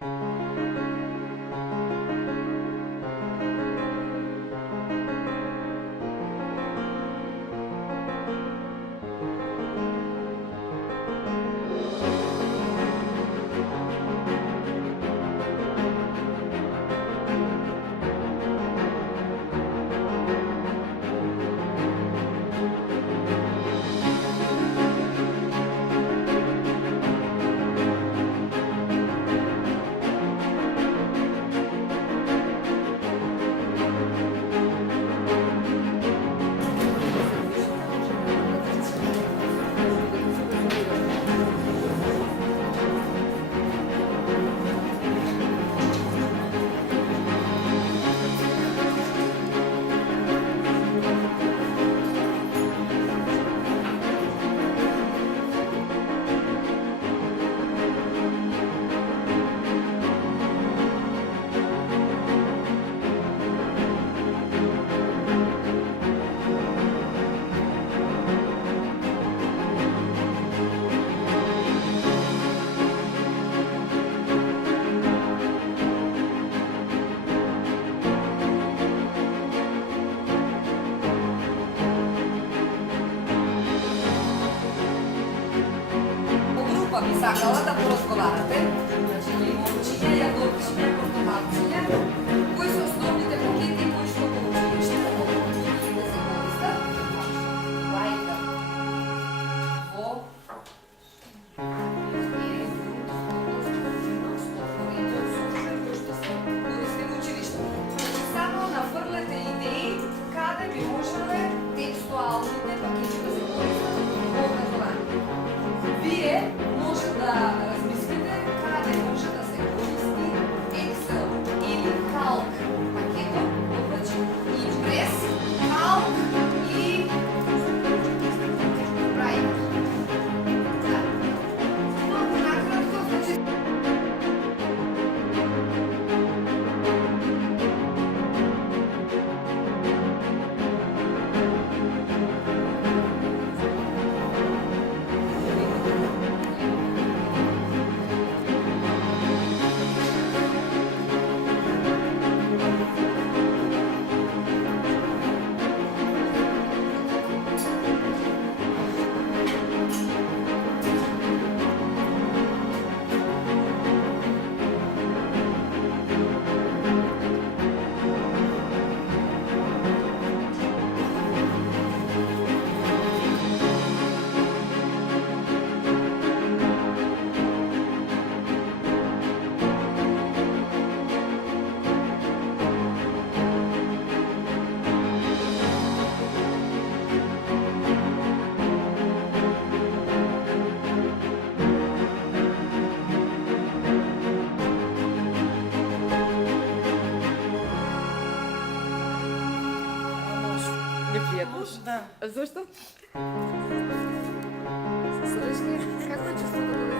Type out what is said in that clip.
Би сакала да поразговарате, значи лимончиња, јаготчиња, портокалчиња, кои се основните пакети кои што во училиште могат да се користат. Вајка во само нафрлете идеи каде би можеле текстуалните пакети да се користат во образованието. Вие може да размислите каде може да се користи Excel или Calc пакетот, значи Impress, Calc и Writer. Много накратко, значи непријатно. Да. Зошто? Слушай, како е чувството да